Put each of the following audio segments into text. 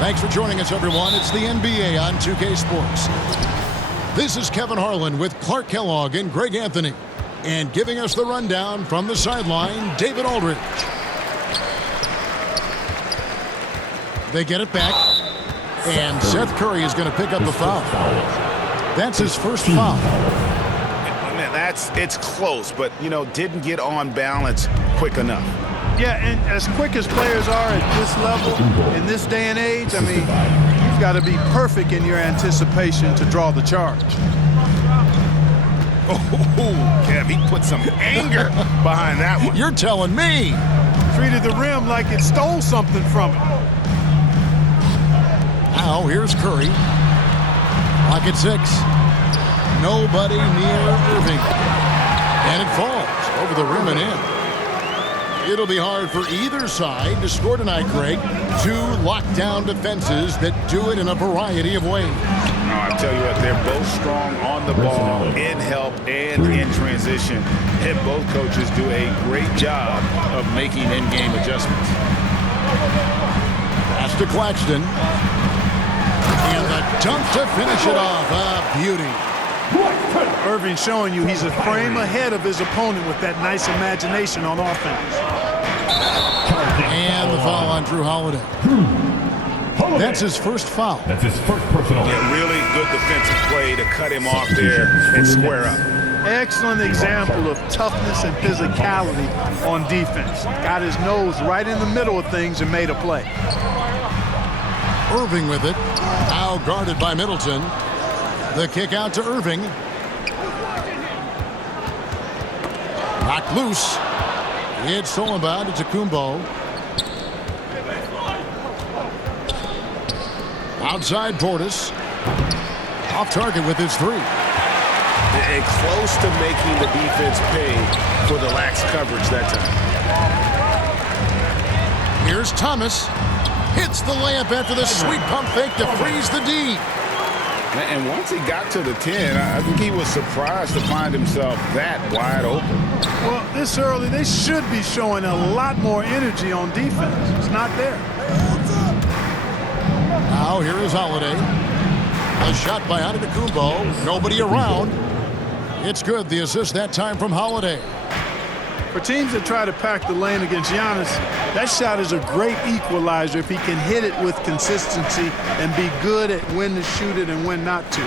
Thanks for joining us, everyone. It's the NBA on 2K Sports. This is Kevin Harlan with Clark Kellogg and Greg Anthony. And giving us the rundown from the sideline, David Aldridge. They get it back. And Seth Curry is going to pick up the foul. That's his first foul. Man, it's close, but, didn't get on balance quick enough. Yeah, and as quick as players are at this level, in this day and age, I mean, you've got to be perfect in your anticipation to draw the charge. Oh, Kev, he put some anger behind that one. You're telling me. Treated the rim like it stole something from it. Now, here's Curry. Clock at 6. Nobody near Irving. And it falls over the rim and in. It'll be hard for either side to score tonight, Greg. Two lockdown defenses that do it in a variety of ways. No, I tell you what, they're both strong on the ball, in help, and in transition. And both coaches do a great job of making in-game adjustments. Pass to Claxton. And the dunk to finish it off. A beauty. Irving showing you he's a frame ahead of his opponent with that nice imagination on offense. And the foul on Drew Holiday. That's his first foul. That's his first personal. Yeah, really good defensive play to cut him off there and square up. Excellent example of toughness and physicality on defense. Got his nose right in the middle of things and made a play. Irving with it. Now guarded by Middleton. The kick out to Irving. Knocked loose. It's stolen by Antetokounmpo. Outside Portis. Off target with his three. And close to making the defense pay for the lax coverage that time. Here's Thomas. Hits the layup after the sweet pump fake to freeze the D. And once he got to the 10, I think he was surprised to find himself that wide open. Well, this early, they should be showing a lot more energy on defense. It's not there. Now here is Holiday. A shot by Antetokounmpo. Nobody around. It's good. The assist that time from Holiday. For teams that try to pack the lane against Giannis, that shot is a great equalizer if he can hit it with consistency and be good at when to shoot it and when not to.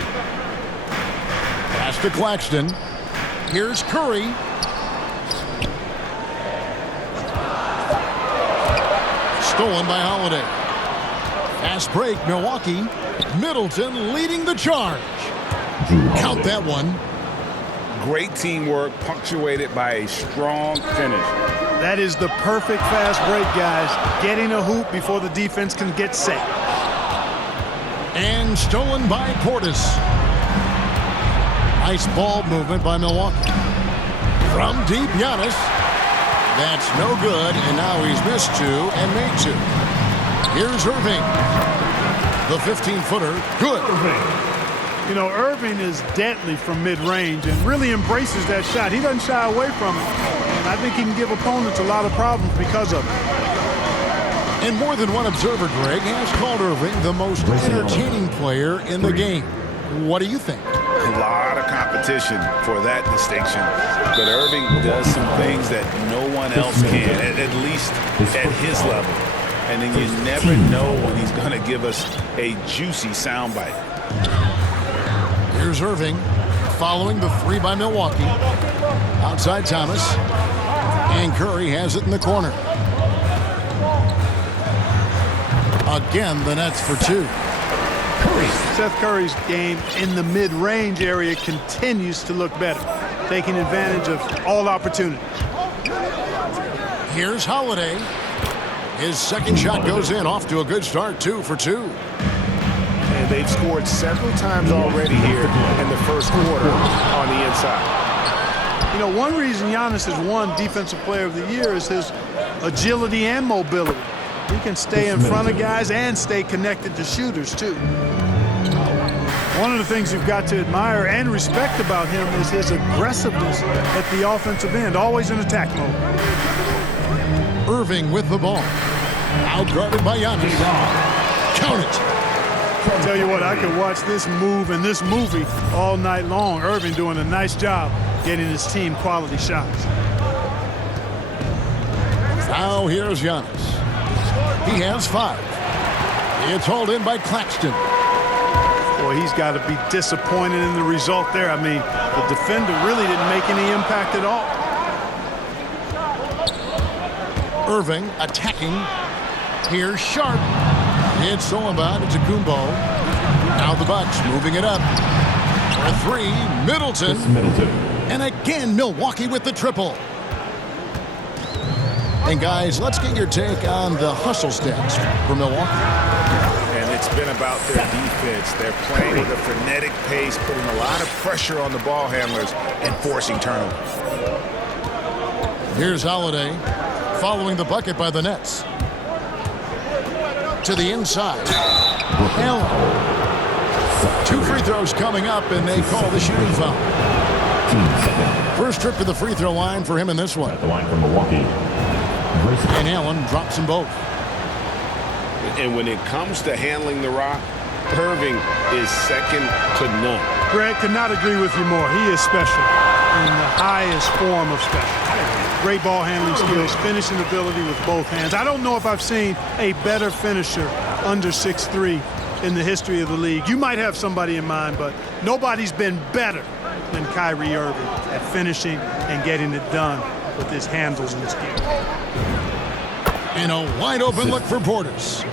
Pass to Claxton. Here's Curry. Stolen by Holiday. Fast break, Milwaukee. Middleton leading the charge. Count that one. Great teamwork, punctuated by a strong finish. That is the perfect fast break, guys. Getting a hoop before the defense can get set. And stolen by Portis. Nice ball movement by Milwaukee. From deep, Giannis. That's no good, and now he's missed two and made two. Here's Irving. The 15-footer, good. You know, Irving is deadly from mid-range and really embraces that shot. He doesn't shy away from it. And I think he can give opponents a lot of problems because of it. And more than one observer, Greg, has called Irving the most entertaining player in the game. What do you think? A lot of competition for that distinction. But Irving does some things that no one else can, at least at his level. And then you never know when he's going to give us a juicy soundbite. Here's Irving following the three by Milwaukee. Outside Thomas. And Curry has it in the corner. Again, the Nets for two. Seth Curry's game in the mid-range area continues to look better, taking advantage of all opportunities. Here's Holiday. His second shot goes in, off to a good start, 2 for 2. And they've scored several times already here in the first quarter on the inside. You know, one reason Giannis has won Defensive Player of the Year is his agility and mobility. He can stay in front of guys and stay connected to shooters, too. One of the things you've got to admire and respect about him is his aggressiveness at the offensive end, always in attack mode. Irving with the ball. Outguarded by Giannis. Count it. Tell you what, I could watch this move and this movie all night long. Irving doing a nice job getting his team quality shots. Now here's Giannis. He has 5. It's hauled in by Claxton. Boy, he's got to be disappointed in the result there. I mean, the defender really didn't make any impact at all. Irving attacking. Here's Sharp. It's Solomon. It's Kumbo. Now the Bucks moving it up. For 3, Middleton. And again, Milwaukee with the triple. And guys, let's get your take on the hustle stats for Milwaukee. And it's been about their defense. They're playing with a frenetic pace, putting a lot of pressure on the ball handlers and forcing turnovers. Here's Holiday following the bucket by the Nets. To the inside. Allen. 2 free throws coming up, and they call the shooting foul. First trip to the free throw line for him in this one. At the line from Milwaukee. And Allen drops them both. And when it comes to handling the rock, Irving is second to none. Greg, could not agree with you more. He is special in the highest form of special. Great ball handling skills, finishing ability with both hands. I don't know if I've seen a better finisher under 6'3" in the history of the league. You might have somebody in mind, but nobody's been better than Kyrie Irving at finishing and getting it done with his handles and skills. In a wide-open look for Portis.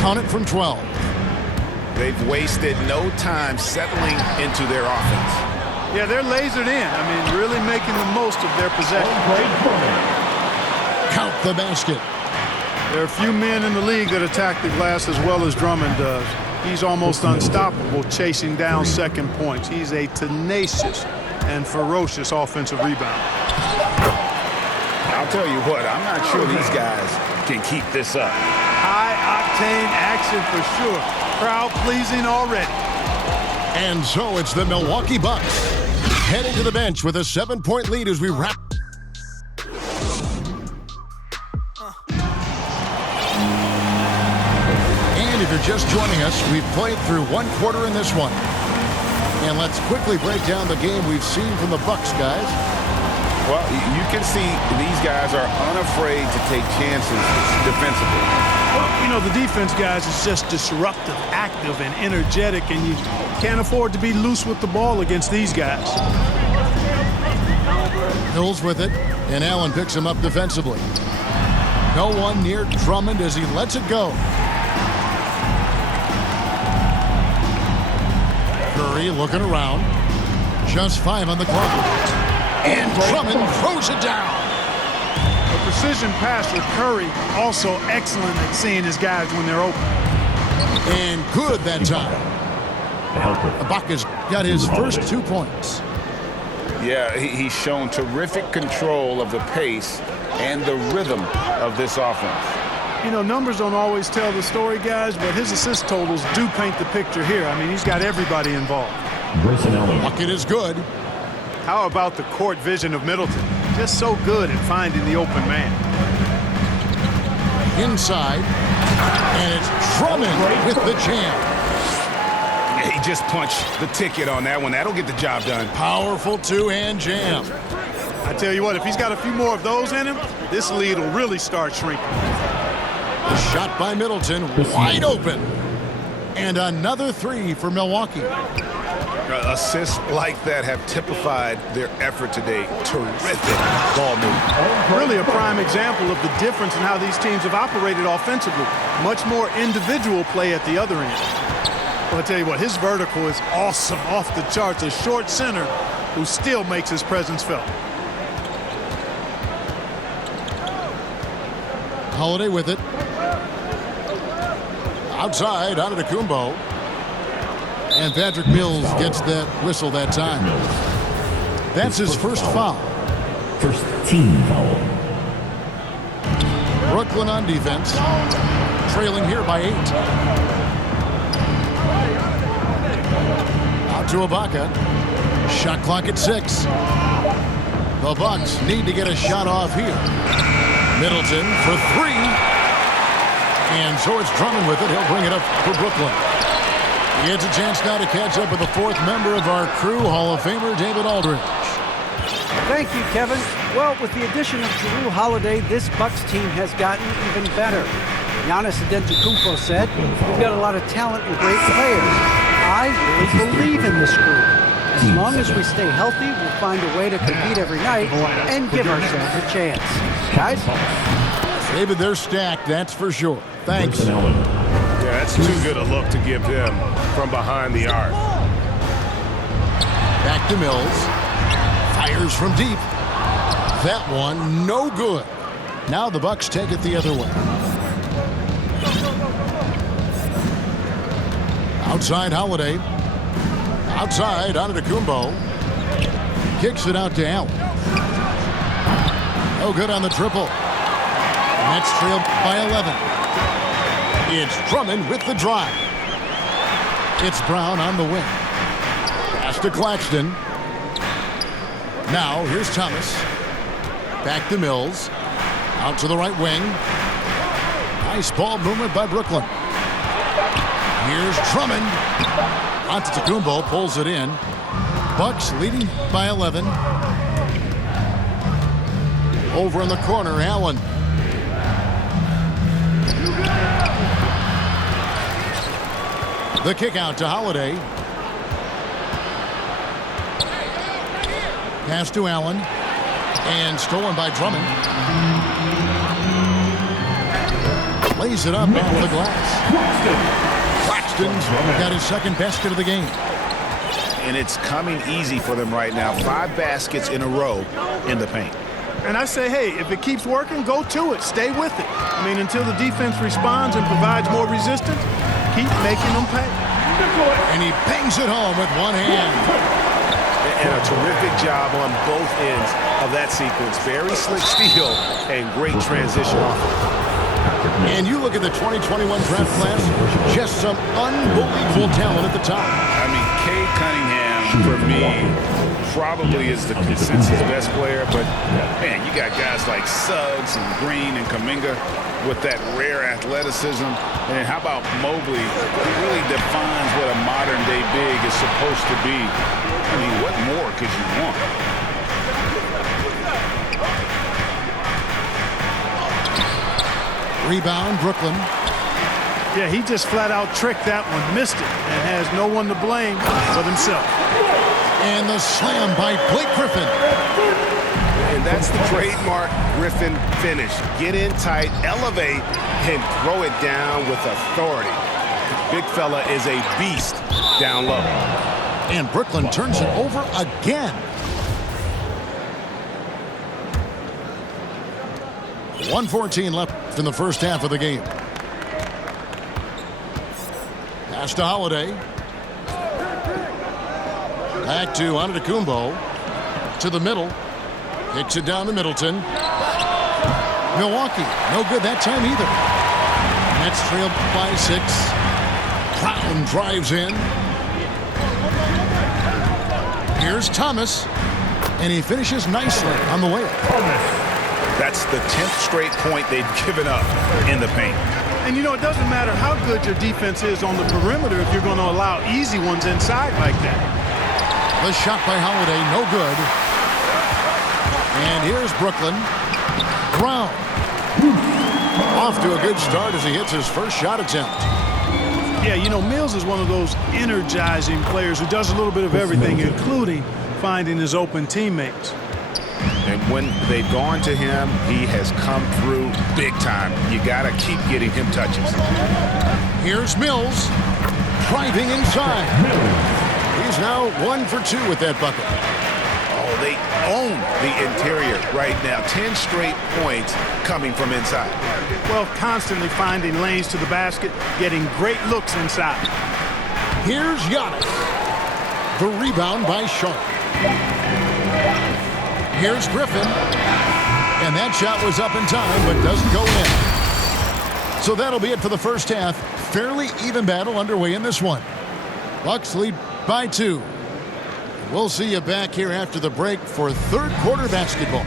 Count it from 12. They've wasted no time settling into their offense. Yeah, they're lasered in. I mean, really making the most of their possession. Count the basket. There are a few men in the league that attack the glass as well as Drummond does. He's almost unstoppable chasing down second points. He's a tenacious and ferocious offensive rebounder. I'll tell you what, I'm not sure these guys can keep this up. High-octane action for sure. Crowd-pleasing already. And so it's the Milwaukee Bucks heading to the bench with a 7-point lead as we wrap. And if you're just joining us, we've played through 1 quarter in this one. And let's quickly break down the game we've seen from the Bucks, guys. Well, you can see these guys are unafraid to take chances defensively. Well, you know, the defense, guys, is just disruptive, active, and energetic, and you can't afford to be loose with the ball against these guys. Hills with it, and Allen picks him up defensively. No one near Drummond as he lets it go. Curry looking around. Just 5 on the clock. And Drummond throws it down. A precision passer, Curry, also excellent at seeing his guys when they're open. And good that time. Ibaka's got his first 2 points. Yeah, he's shown terrific control of the pace and the rhythm of this offense. You know, numbers don't always tell the story, guys, but his assist totals do paint the picture here. I mean, he's got everybody involved. Bucket is good. How about the court vision of Middleton? Just so good at finding the open man. Inside. And it's Drummond with the jam. He just punched the ticket on that one. That'll get the job done. Powerful 2-hand jam. I tell you what, if he's got a few more of those in him, this lead will really start shrinking. The shot by Middleton, wide open. And another 3 for Milwaukee. Assists like that have typified their effort today. Terrific ball movement. Really a prime example of the difference in how these teams have operated offensively. Much more individual play at the other end. Well, I tell you what, his vertical is awesome, off the charts. A short center who still makes his presence felt. Holiday with it. Outside, out of the Kumbo. And Patrick Mills gets that whistle that time. That's his first foul. First team foul. Brooklyn on defense. Trailing here by 8. Out to Ibaka. Shot clock at 6. The Bucks need to get a shot off here. Middleton for 3. And so it's Drummond with it. He'll bring it up for Brooklyn. He gets a chance now to catch up with the fourth member of our crew, Hall of Famer David Aldridge. Thank you, Kevin. Well, with the addition of Jrue Holiday, this Bucks team has gotten even better. Giannis Antetokounmpo said, "We've got a lot of talent and great players. I really believe in this group. As long as we stay healthy, we'll find a way to compete every night and give ourselves a chance." Guys? David, they're stacked, that's for sure. Thanks. Yeah, that's too good a look to give them from behind the arc. Back to Mills. Fires from deep. That one, no good. Now the Bucks take it the other way. Outside Holiday. Outside Antetokounmpo. Kicks it out to Allen. No good on the triple. Nets trail by 11. It's Drummond with the drive. It's Brown on the wing. Pass to Claxton. Now here's Thomas. Back to Mills. Out to the right wing. Nice ball movement by Brooklyn. Here's Drummond. Antetokounmpo pulls it in. Bucks leading by 11. Over in the corner, Allen. The kick out to Holiday. Pass to Allen. And stolen by Drummond. Lays it up off the glass. Claxton's got his second basket of the game. And it's coming easy for them right now. 5 baskets in a row in the paint. And I say, hey, if it keeps working, go to it. Stay with it. I mean, until the defense responds and provides more resistance, keep making them pay. And he bangs it home with one hand. And a terrific job on both ends of that sequence. Very slick steal and great transition offense. And you look at the 2021 draft class, just some unbelievable talent at the top. I mean, Cade Cunningham, for me, probably is the consensus best player. But, man, you got guys like Suggs and Green and Kuminga with that rare athleticism. And then how about Mobley? He really defines what a modern-day big is supposed to be. I mean, what more could you want? Rebound, Brooklyn. Yeah, he just flat out tricked that one, missed it, and has no one to blame but himself. And the slam by Blake Griffin. And that's the trademark Griffin finish. Get in tight, elevate, and throw it down with authority. Big fella is a beast down low. And Brooklyn turns it over again. 1:14 left in the first half of the game. Pass to Holiday. Back to Antetokounmpo. To the middle. Kicks it down to Middleton. Milwaukee, no good that time either. Nets trail by 6. Brown drives in. Here's Thomas. And he finishes nicely on the way. That's the 10th straight point they've given up in the paint. And, you know, it doesn't matter how good your defense is on the perimeter if you're going to allow easy ones inside like that. The shot by Holiday, no good. And here's Brooklyn. Brown. Off to a good start as he hits his first shot attempt. Yeah, you know, Mills is one of those energizing players who does a little bit of everything, including finding his open teammates. And when they've gone to him, he has come through big time. You got to keep getting him touches. Here's Mills. Driving inside. He's now 1 for 2 with that bucket. Oh, they own the interior right now. 10 straight points coming from inside. Well, constantly finding lanes to the basket, getting great looks inside. Here's Giannis. The rebound by Sharp. Here's Griffin. And that shot was up in time, but doesn't go in. So that'll be it for the first half. Fairly even battle underway in this one. Bucks lead by 2. We'll see you back here after the break for third quarter basketball.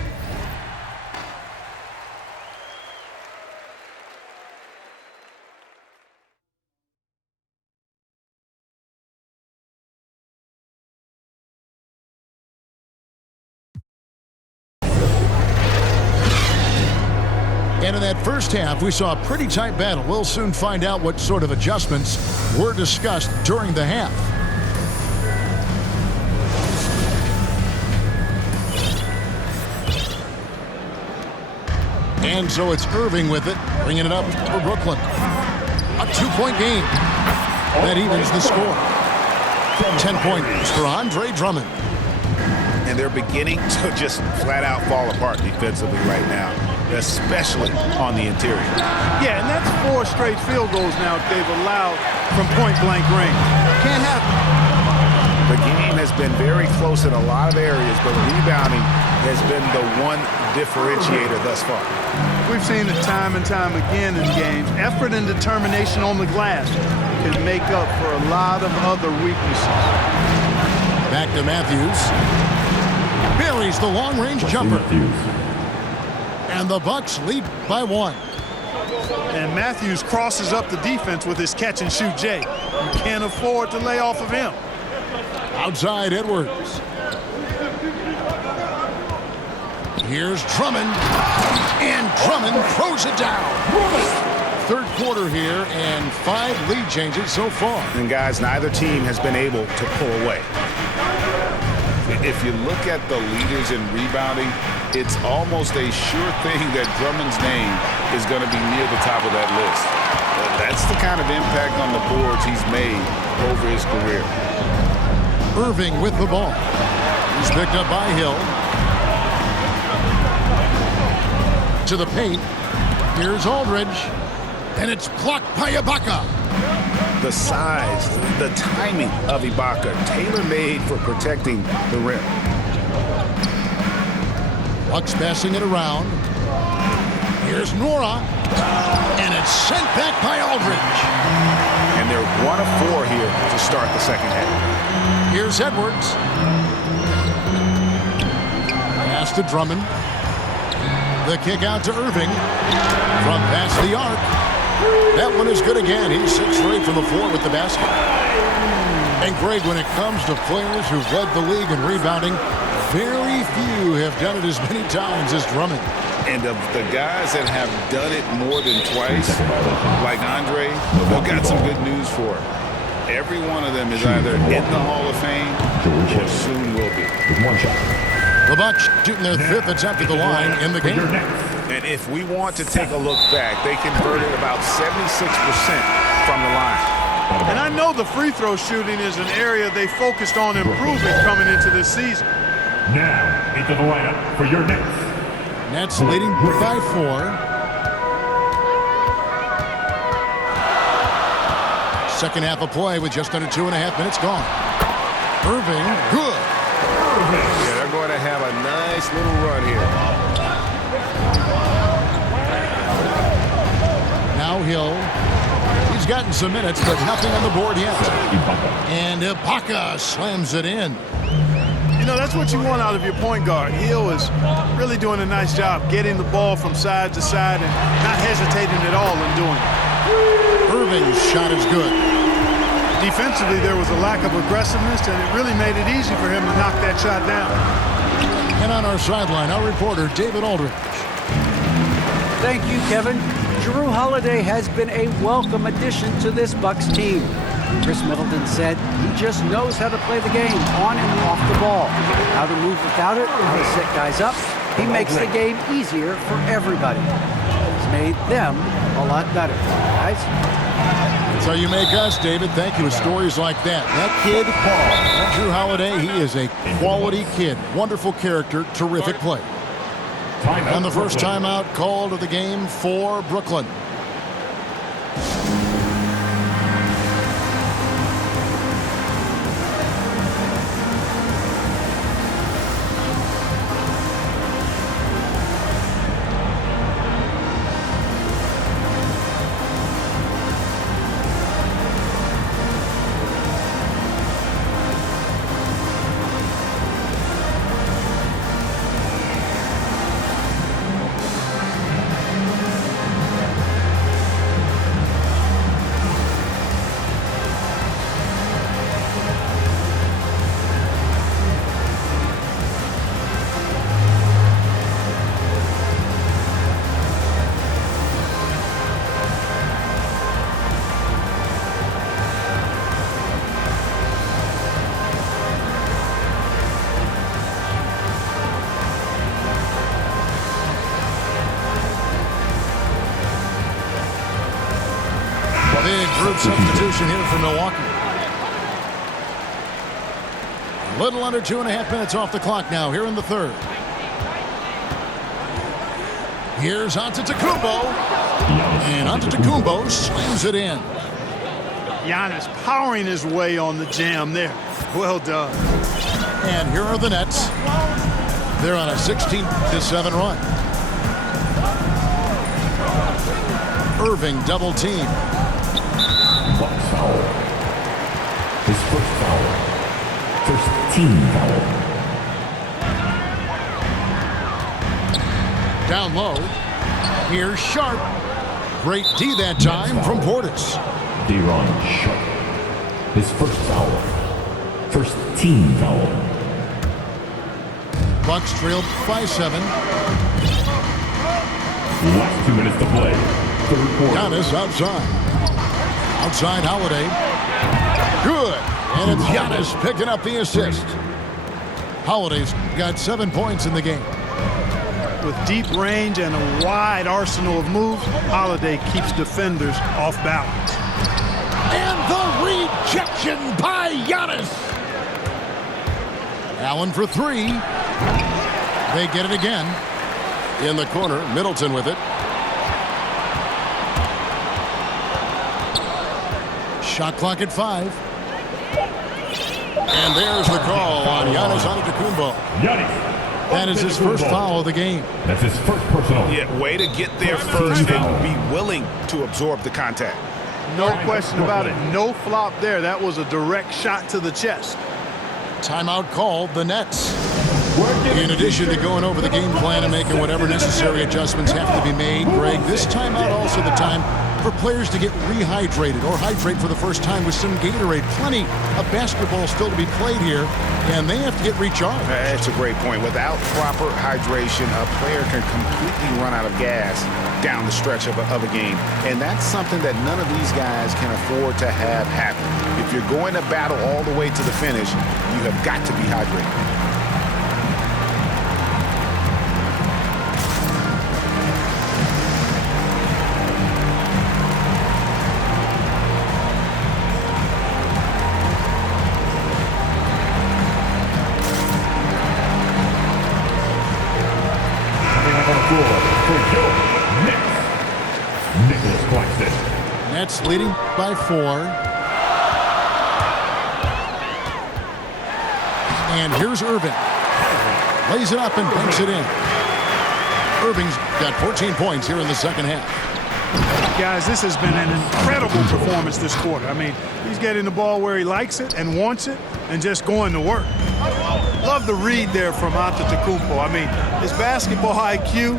And in that first half, we saw a pretty tight battle. We'll soon find out what sort of adjustments were discussed during the half. And so it's Irving with it, bringing it up for Brooklyn. A 2-point game. That evens the score. 10 points for Andre Drummond. And they're beginning to just flat out fall apart defensively right now, especially on the interior. Yeah, and that's 4 straight field goals now they've allowed from point-blank range. Can't happen. The game has been very close in a lot of areas, but rebounding has been the one differentiator thus far. We've seen it time and time again in games. Effort and determination on the glass can make up for a lot of other weaknesses. Back to Matthews. Buries the long-range jumper. And the Bucks lead by 1. And Matthews crosses up the defense with his catch-and-shoot J. You can't afford to lay off of him. Outside Edwards. Here's Drummond. And Drummond throws it down. Third quarter here and 5 lead changes so far. And guys, neither team has been able to pull away. If you look at the leaders in rebounding, it's almost a sure thing that Drummond's name is going to be near the top of that list. That's the kind of impact on the boards he's made over his career. Irving with the ball. He's picked up by Hill. To the paint. Here's Aldridge. And it's blocked by Ibaka. The size, the timing of Ibaka, tailor-made for protecting the rim. Bucks passing it around. Here's Nora. And it's sent back by Aldridge. And they're 1 of 4 here to start the second half. Here's Edwards. Pass to Drummond. The kick out to Irving. From past the arc. That one is good again. He's 6 straight from the floor with the basket. And Greg, when it comes to players who've led the league in rebounding, very few have done it as many times as Drummond. And of the guys that have done it more than twice, like Andre, we've got some good news for him. Every one of them is either in the Hall of Fame or soon will be. The Bucks shooting their 5th attempt at the line in the game. And if we want to take a look back, they converted about 76% from the line. And I know the free throw shooting is an area they focused on improving coming into this season. Now, into the lineup for your Knicks. Nets leading by 4. Second half of play with just under 2.5 minutes gone. Irving, good. Yeah, they're going to have a nice little run here. Now Hill. He's gotten some minutes, but nothing on the board yet. And Ibaka slams it in. You know, that's what you want out of your point guard. Hill is really doing a nice job getting the ball from side to side and not hesitating at all in doing it. Irving's shot is good. Defensively, there was a lack of aggressiveness, and it really made it easy for him to knock that shot down. And on our sideline, our reporter, David Aldridge. Thank you, Kevin. Jrue Holiday has been a welcome addition to this Bucks team. Chris Middleton said he just knows how to play the game on and off the ball, how to move without it, how to set guys up. He makes the game easier for everybody. He's made them a lot better. Guys? That's how you make us, David. Thank you with stories like that. That kid, Jrue Holiday, he is a quality kid. Wonderful character, terrific play. And the first timeout called of the game for Brooklyn. big group substitution here for Milwaukee. A little under 2.5 minutes off the clock now here in the third. Here's Antetokounmpo. And Antetokounmpo slams it in. Giannis powering his way on the jam there. Well done. And here are the Nets. They're on a 16-7 run. Irving double team. Bucks foul. His first foul. First team foul. Down low. Here's Sharp. Great D that time from Portis. De'Ron Sharp. His first foul. First team foul. Bucks trailed by 7. Last 2 minutes to play. Third quarter. Giannis outside. Outside Holiday. Good. And it's Giannis picking up the assist. Holiday's got 7 points in the game. With deep range and a wide arsenal of moves, Holiday keeps defenders off balance. And the rejection by Giannis. Allen for 3. They get it again. In the corner, Middleton with it. Shot clock at 5. And there's the call on Giannis Antetokounmpo. Giannis. That is his first foul of the game. That's his first personal. Yeah, way to get there first and be willing to absorb the contact. No question about it. No flop there. That was a direct shot to the chest. Timeout called the Nets. In addition to going over the game plan and making whatever necessary adjustments have to be made, Greg, this timeout also the time for players to get rehydrated or hydrate for the first time with some Gatorade. Plenty of basketball still to be played here, and they have to get recharged. That's a great point. Without proper hydration, a player can completely run out of gas down the stretch of a game. And that's something that none of these guys can afford to have happen. If you're going to battle all the way to the finish, you have got to be hydrated. Nets leading by 4. And here's Irving. Lays it up and banks it in. Irving's got 14 points here in the second half. Guys, this has been an incredible performance this quarter. I mean, he's getting the ball where he likes it and wants it and just going to work. Love the read there from Antetokounmpo. I mean, his basketball IQ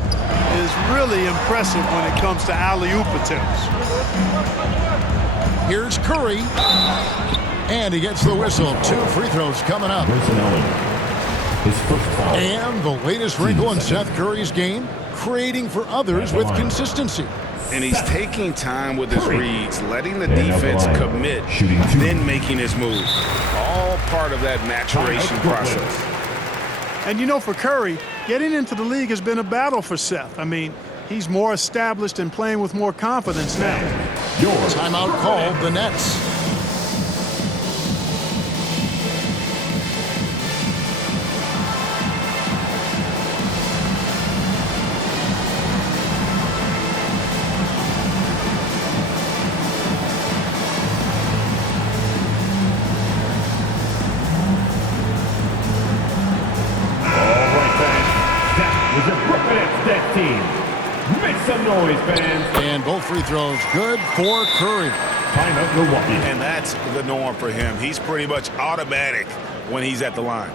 is really impressive when it comes to alley-oop attempts. Here's Curry. And he gets the whistle. 2 free throws coming up. His first foul. And the latest wrinkle in Seth Curry's game, creating for others with consistency. And he's taking time with his reads, letting the defense commit, then making his move. All part of that maturation process. And you know, for Curry, getting into the league has been a battle for Seth. I mean, he's more established and playing with more confidence now. Your timeout called the Nets. And both free throws good for Curry. Timeout Milwaukee. And that's the norm for him. He's pretty much automatic when he's at the line.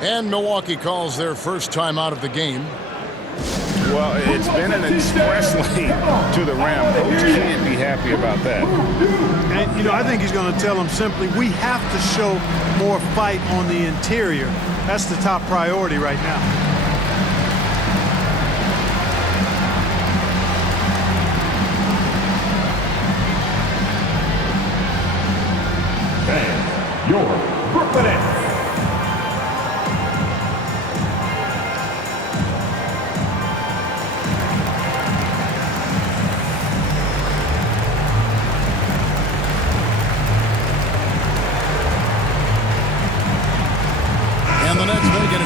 And Milwaukee calls their first timeout of the game. Well, it's been an express lane to the rim. Coach can't be happy about that. And, you know, I think he's going to tell them simply, we have to show more fight on the interior. That's the top priority right now. Your Brooklyn Nets.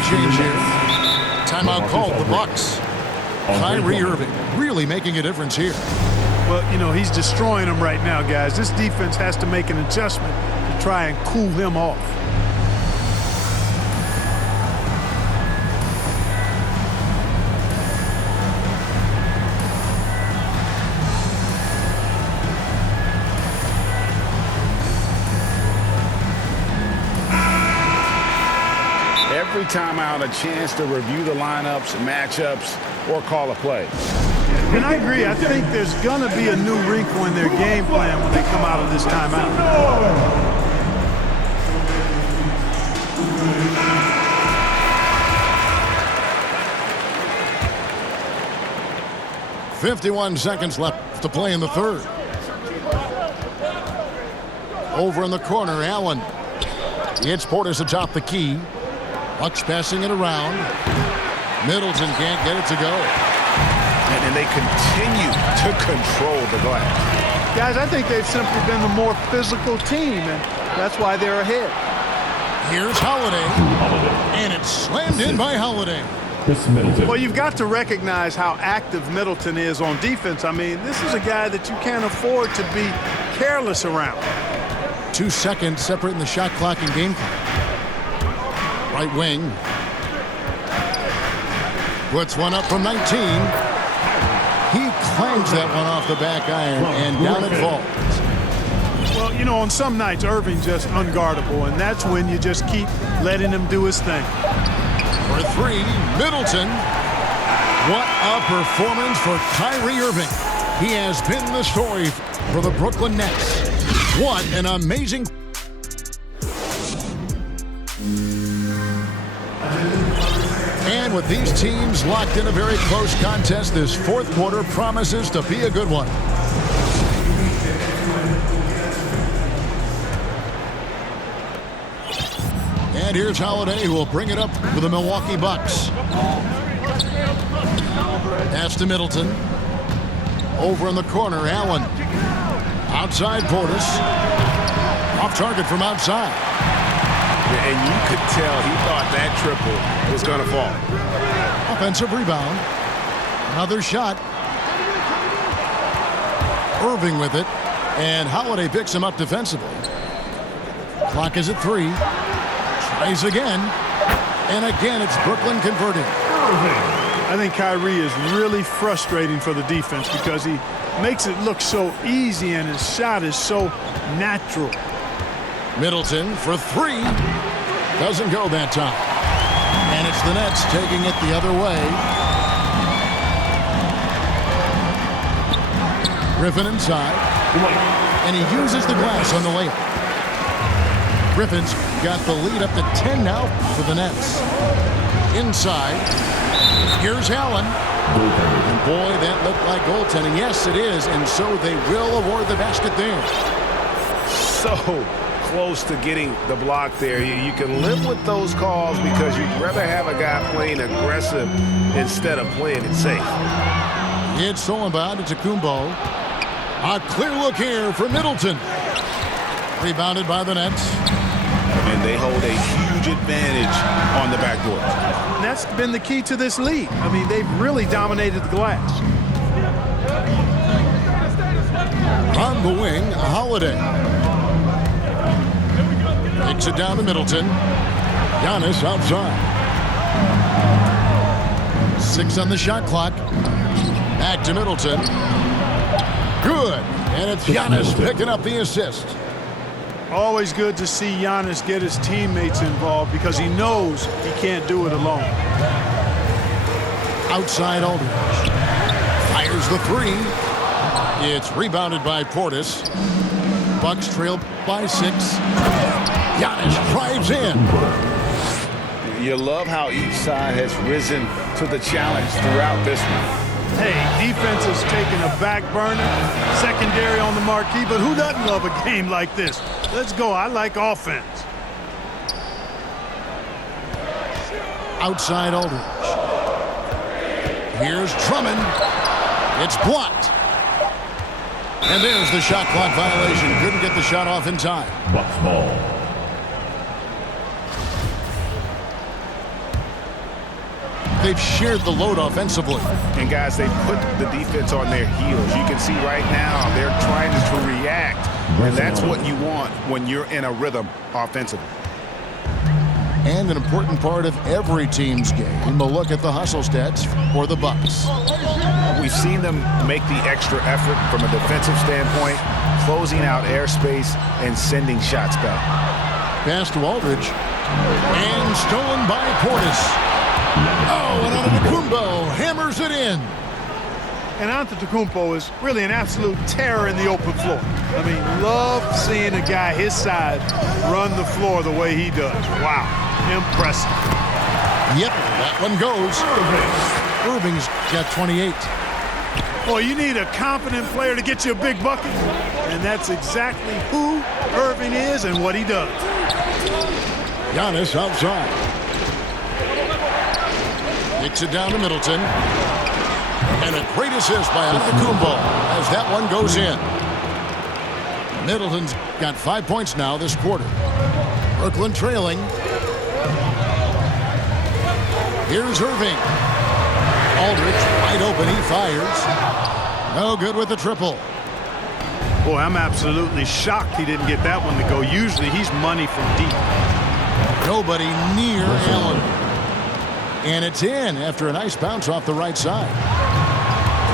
change here. Timeout called the Bucks. Kyrie Irving really making a difference here. Well, you know, he's destroying them right now, guys. This defense has to make an adjustment to try and cool him off. Every time out, a chance to review the lineups, matchups, or call a play. And I agree. I think there's going to be a new wrinkle in their game plan when they come out of this timeout. 51 seconds left to play in the third. Over in the corner, Allen. It's Portis atop the key. Bucks passing it around. Middleton can't get it to go. And they continue to control the glass. Guys, I think they've simply been the more physical team, and that's why they're ahead. Here's Holiday. And it's slammed in by Holiday. Chris Middleton. Well, you've got to recognize how active Middleton is on defense. I mean, this is a guy that you can't afford to be careless around. 2 seconds separating the shot clock and game clock. Right wing. Puts one up from 19. He clangs that one off the back iron, and down it falls. Well, you know, on some nights, Irving's just unguardable, and that's when you just keep letting him do his thing. For three, Middleton. What a performance for Kyrie Irving. He has been the story for the Brooklyn Nets. What an amazing... And with these teams locked in a very close contest, this fourth quarter promises to be a good one. And here's Holiday, who will bring it up for the Milwaukee Bucks. Pass to Middleton. Over in the corner, Allen. Outside Portis. Off target from outside. And you could tell he thought that triple was going to fall. Offensive rebound. Another shot. Irving with it. And Holiday picks him up defensively. Clock is at 3. Tries again. And again, it's Brooklyn converting. I think Kyrie is really frustrating for the defense because he makes it look so easy and his shot is so natural. Middleton for 3. Doesn't go that time. And it's the Nets taking it the other way. Griffin inside. And he uses the glass on the layup. Griffin's got the lead up to 10 now for the Nets. Inside. Here's Allen. And boy, that looked like goaltending. Yes, it is. And so they will award the basket there. So close to getting the block there. You can live with those calls because you'd rather have a guy playing aggressive instead of playing it safe. It's stolen by Antetokounmpo. A clear look here for Middleton. Rebounded by the Nets. And they hold a huge advantage on the backboard. And that's been the key to this league. I mean, they've really dominated the glass. On the wing, Holiday. Takes it down to Middleton. Giannis outside. 6 on the shot clock. Back to Middleton. Good. And it's Giannis picking up the assist. Always good to see Giannis get his teammates involved because he knows he can't do it alone. Outside Aldridge. Fires the 3. It's rebounded by Portis. Bucks trail by 6. Giannis drives in. You love how each side has risen to the challenge throughout this one. Hey, defense is taking a back burner, secondary on the marquee, but who doesn't love a game like this? Let's go. I like offense. Outside Aldridge. Here's Drummond. It's blocked. And there's the shot clock violation. Couldn't get the shot off in time. Bucks ball. they've shared the load offensively. And guys, they put the defense on their heels. You can see right now they're trying to react. And that's what you want when you're in a rhythm offensively. And an important part of every team's game, a look at the hustle stats for the Bucks. We've seen them make the extra effort from a defensive standpoint, closing out airspace and sending shots back. Pass to Aldridge. And stolen by Portis. Oh, and Antetokounmpo hammers it in. And Antetokounmpo is really an absolute terror in the open floor. I mean, love seeing a guy his size run the floor the way he does. Wow, impressive. Yep, that one goes. Irving's got 28. Boy, you need a confident player to get you a big bucket. And that's exactly who Irving is and what he does. Giannis outside. Kicks it down to Middleton. And a great assist by Antetokounmpo as that one goes in. Middleton's got 5 points now this quarter. Brooklyn trailing. Here's Irving. Aldridge wide open. He fires. No good with the triple. Boy, I'm absolutely shocked he didn't get that one to go. Usually he's money from deep. Nobody near Allen. And it's in after a nice bounce off the right side.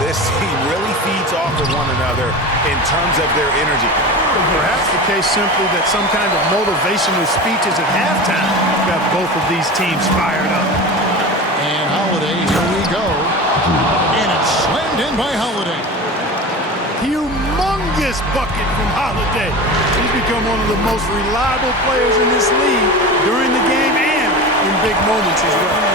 This team really feeds off of one another in terms of their energy. Perhaps the case simply that some kind of motivational speeches at halftime got both of these teams fired up. And Holiday, here we go. And it's slammed in by Holiday. Humongous bucket from Holiday. He's become one of the most reliable players in this league during the game and in big moments as well.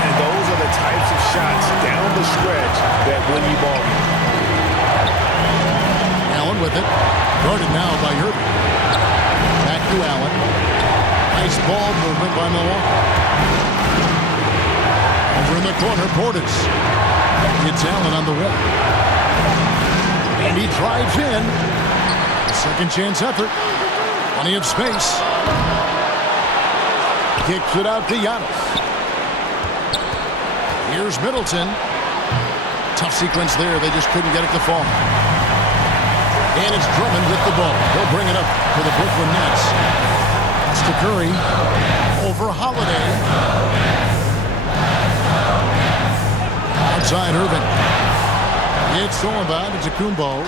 And those are the types of shots down the stretch that win you ball games. Allen with it. Guarded now by Irving. Back to Allen. Nice ball movement by Milwaukee. Over in the corner, Portis. Gets Allen on the way. And he drives in. A second chance effort. Plenty of space. Kicks it out to Giannis. Here's Middleton. Tough sequence there. They just couldn't get it to fall. And it's Drummond with the ball. He'll bring it up for the Brooklyn Nets. That's to Curry. Over Holiday. Outside Irving. It's stolen by Antetokounmpo.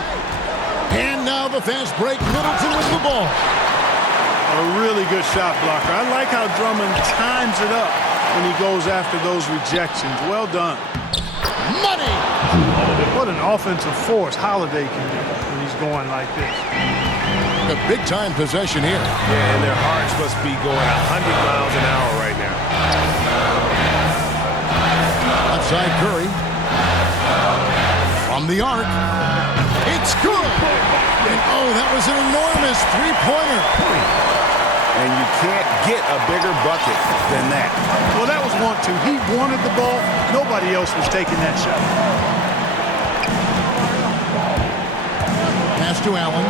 And now the fast break. Middleton with the ball. A really good shot blocker. I like how Drummond times it up when he goes after those rejections. Well done. Money! What an offensive force Holiday can be when he's going like this. A big-time possession here. Yeah, and their hearts must be going 100 miles an hour right now. Outside Curry. From the arc. It's good! And oh, that was an enormous three-pointer. And you can't get a bigger bucket than that. Well, that was 1-2. He wanted the ball. Nobody else was taking that shot. Pass to Allen.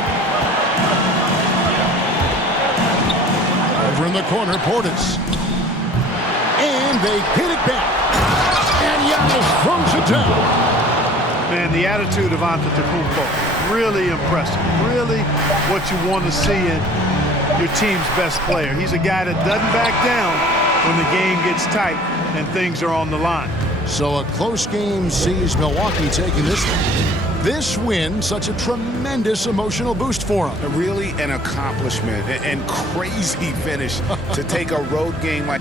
Over in the corner, Portis. And they hit it back. And Giannis throws it down. Man, the attitude of Antetokounmpo, really impressive. Really what you want to see in your team's best player. He's a guy that doesn't back down when the game gets tight and things are on the line. So a close game sees Milwaukee taking this one. This win, such a tremendous emotional boost for them. Really an accomplishment and crazy finish to take a road game like